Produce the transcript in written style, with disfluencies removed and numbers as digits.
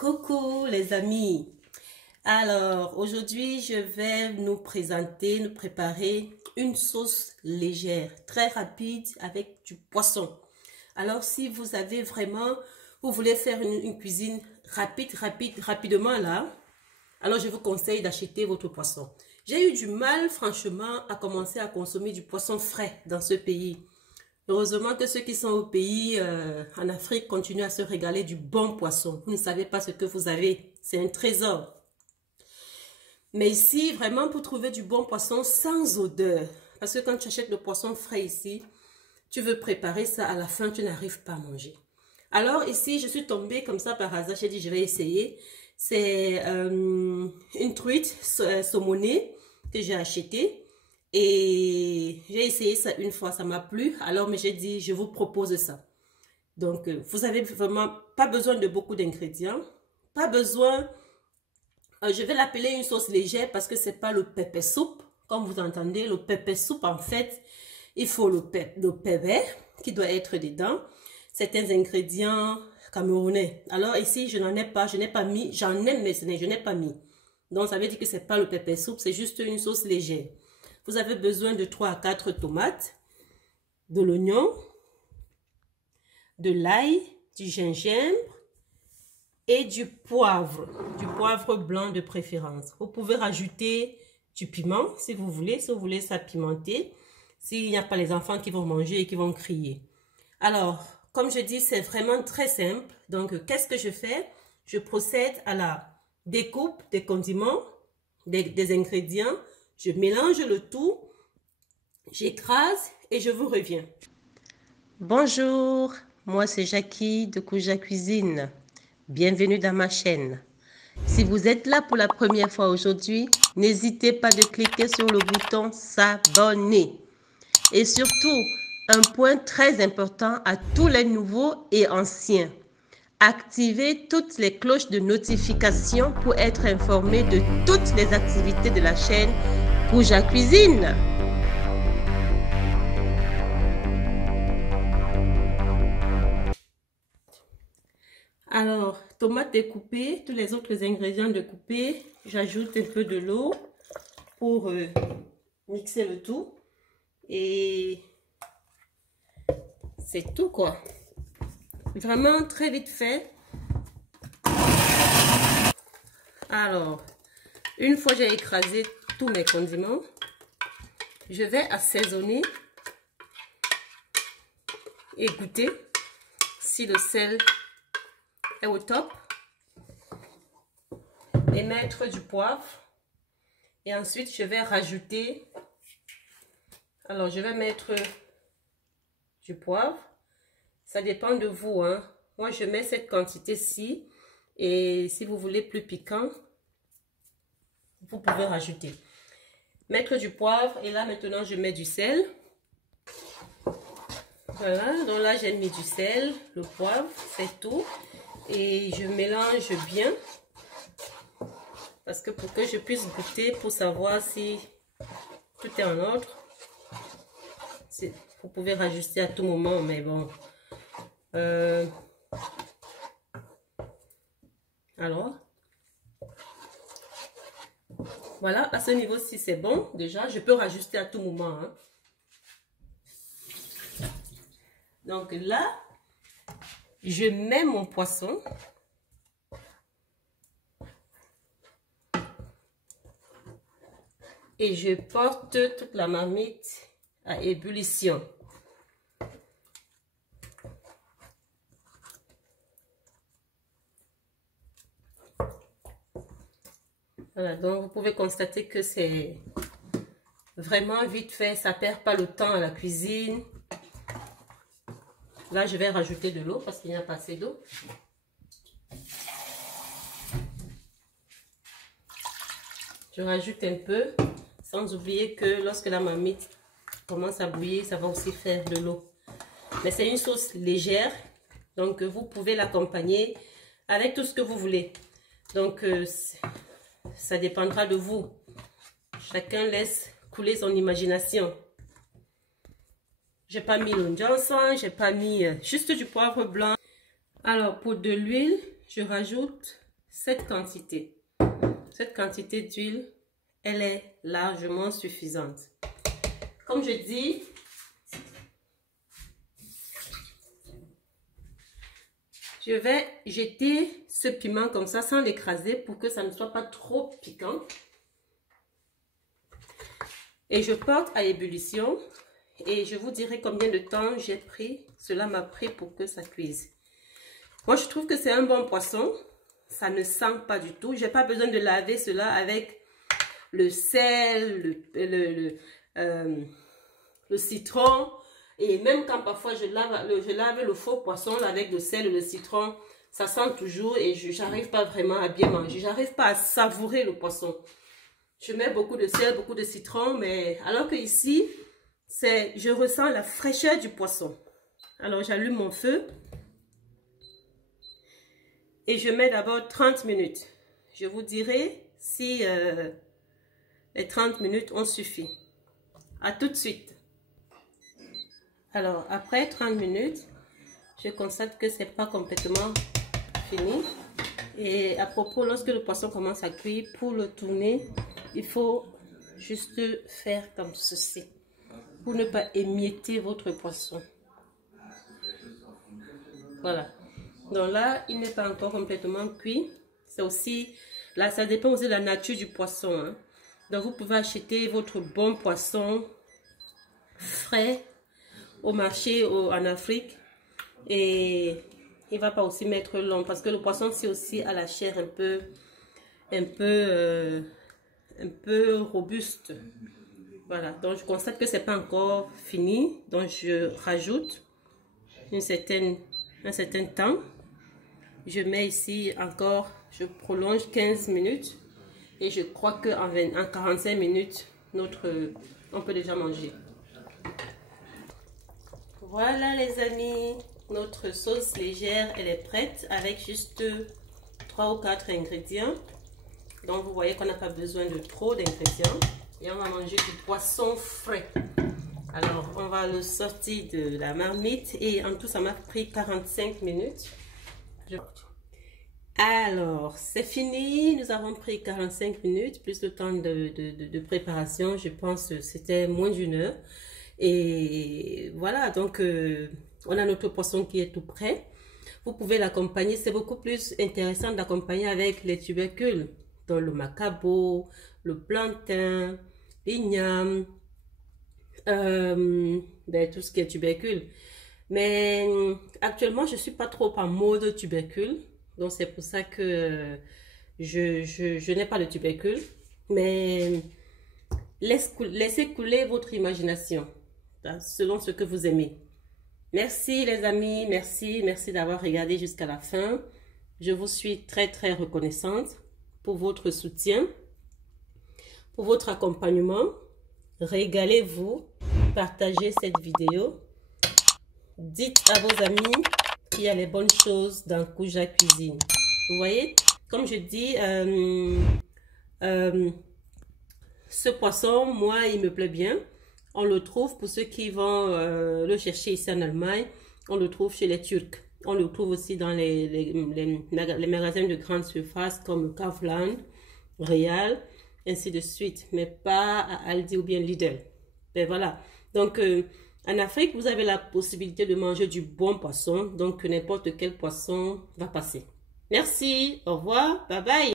Coucou les amis. Alors aujourd'hui je vais nous préparer une sauce légère, très rapide avec du poisson. Alors si vous avez vraiment, vous voulez faire une cuisine rapidement là, alors je vous conseille d'acheter votre poisson. J'ai eu du mal franchement à commencer à consommer du poisson frais dans ce pays. Heureusement que ceux qui sont au pays, en Afrique, continuent à se régaler du bon poisson. Vous ne savez pas ce que vous avez. C'est un trésor. Mais ici, vraiment, pour trouver du bon poisson sans odeur. Parce que quand tu achètes le poisson frais ici, tu veux préparer ça, à la fin, tu n'arrives pas à manger. Alors ici, je suis tombée comme ça par hasard. J'ai dit, je vais essayer. C'est une truite saumonée que j'ai achetée. Et j'ai essayé ça une fois, ça m'a plu. Alors, mais j'ai dit, je vous propose ça. Donc, vous avez vraiment pas besoin de beaucoup d'ingrédients. Pas besoin, je vais l'appeler une sauce légère parce que c'est pas le pepper soup. Comme vous entendez, le pepper soup, en fait, il faut le pepper qui doit être dedans. Certains ingrédients camerounais. Alors ici, je n'en ai pas, je n'ai pas mis, j'en ai mais je n'ai pas mis. Donc, ça veut dire que c'est pas le pepper soup, c'est juste une sauce légère. Vous avez besoin de 3 à 4 tomates, de l'oignon, de l'ail, du gingembre et du poivre blanc de préférence. Vous pouvez rajouter du piment si vous voulez ça pimenter, s'il n'y a pas les enfants qui vont manger et qui vont crier. Alors, comme je dis, c'est vraiment très simple. Donc, qu'est-ce que je fais? Je procède à la découpe des condiments, des ingrédients. Je mélange le tout, j'écrase et je vous reviens. Bonjour, moi c'est Jackie de Kouja Cuisine. Bienvenue dans ma chaîne. Si vous êtes là pour la première fois aujourd'hui, n'hésitez pas de cliquer sur le bouton s'abonner. Et surtout, un point très important à tous les nouveaux et anciens. Activez toutes les cloches de notification pour être informé de toutes les activités de la chaîne Kouja Cuisine. Alors, tomates découpées, tous les autres ingrédients découpés, j'ajoute un peu de l'eau pour mixer le tout. Et c'est tout quoi. Vraiment très vite fait. Alors, une fois j'ai écrasé tous mes condiments, je vais assaisonner et goûter si le sel est au top et mettre du poivre. Et ensuite, je vais rajouter, alors je vais mettre du poivre. Ça dépend de vous, hein. Moi, je mets cette quantité-ci. Et si vous voulez plus piquant, vous pouvez rajouter. Mettre du poivre. Et là, maintenant, je mets du sel. Voilà. Donc là, j'ai mis du sel, le poivre, c'est tout. Et je mélange bien. Parce que pour que je puisse goûter, pour savoir si tout est en ordre. Vous pouvez rajuster à tout moment, mais bon. Alors, voilà, à ce niveau-ci, c'est bon. Déjà, je peux rajuster à tout moment. Hein. Donc là, je mets mon poisson. Et je porte toute la marmite à ébullition. Voilà, donc vous pouvez constater que c'est vraiment vite fait, ça perd pas le temps à la cuisine. Là, je vais rajouter de l'eau parce qu'il n'y a pas assez d'eau. Je rajoute un peu, sans oublier que lorsque la marmite commence à bouillir, ça va aussi faire de l'eau. Mais c'est une sauce légère, donc vous pouvez l'accompagner avec tout ce que vous voulez. Donc, ça dépendra de vous. Chacun laisse couler son imagination. J'ai pas mis l'oignon, j'ai pas mis juste du poivre blanc. Alors, pour de l'huile, je rajoute cette quantité. Cette quantité d'huile, elle est largement suffisante. Comme je dis, je vais jeter ce piment comme ça sans l'écraser pour que ça ne soit pas trop piquant. Et je porte à ébullition et je vous dirai combien de temps j'ai pris. Cela m'a pris pour que ça cuise. Moi, je trouve que c'est un bon poisson. Ça ne sent pas du tout. Je n'ai pas besoin de laver cela avec le sel, le citron. Et même quand parfois je lave le faux poisson avec le sel et le citron, ça sent toujours et je n'arrive pas vraiment à bien manger. Je n'arrive pas à savourer le poisson. Je mets beaucoup de sel, beaucoup de citron, mais alors que ici, je ressens la fraîcheur du poisson. Alors j'allume mon feu. Et je mets d'abord 30 minutes. Je vous dirai si les 30 minutes ont suffi. À tout de suite. Alors, après 30 minutes, je constate que c'est pas complètement fini. Et à propos, lorsque le poisson commence à cuire, pour le tourner, il faut juste faire comme ceci. Pour ne pas émietter votre poisson. Voilà. Donc là, il n'est pas encore complètement cuit. C'est aussi, là, ça dépend aussi de la nature du poisson. Hein. Donc, vous pouvez acheter votre bon poisson frais au marché en Afrique. Et il ne va pas aussi mettre long parce que le poisson, c'est aussi à la chair un peu robuste. Voilà. Donc, je constate que ce n'est pas encore fini. Donc, je rajoute un certain temps. Je mets ici encore, je prolonge 15 minutes et je crois qu'en 45 minutes, on peut déjà manger. Voilà les amis, notre sauce légère, elle est prête avec juste 3 ou 4 ingrédients. Donc vous voyez qu'on n'a pas besoin de trop d'ingrédients et on va manger du poisson frais. Alors on va le sortir de la marmite et en tout ça m'a pris 45 minutes. Alors, c'est fini. Nous avons pris 45 minutes, plus le temps de préparation. Je pense que c'était moins d'1 heure. Et voilà, donc on a notre poisson qui est tout prêt. Vous pouvez l'accompagner. C'est beaucoup plus intéressant d'accompagner avec les tubercules. Donc le macabo, le plantain, l'igname, tout ce qui est tubercule. Mais actuellement, je ne suis pas trop en mode tubercule. Donc, c'est pour ça que je n'ai pas de tubercule. Mais laissez couler votre imagination selon ce que vous aimez. Merci les amis. Merci d'avoir regardé jusqu'à la fin. Je vous suis très reconnaissante pour votre soutien, pour votre accompagnement. Régalez-vous. Partagez cette vidéo. Dites à vos amis qu'il y a les bonnes choses dans Kuja Cuisine. Vous voyez, comme je dis, ce poisson, moi, il me plaît bien. On le trouve, pour ceux qui vont le chercher ici en Allemagne, on le trouve chez les Turcs. On le trouve aussi dans les magasins de grande surface comme Kaufland, Real, ainsi de suite. Mais pas à Aldi ou bien Lidl. Ben voilà. Donc, en Afrique, vous avez la possibilité de manger du bon poisson. Donc, n'importe quel poisson va passer. Merci. Au revoir. Bye bye.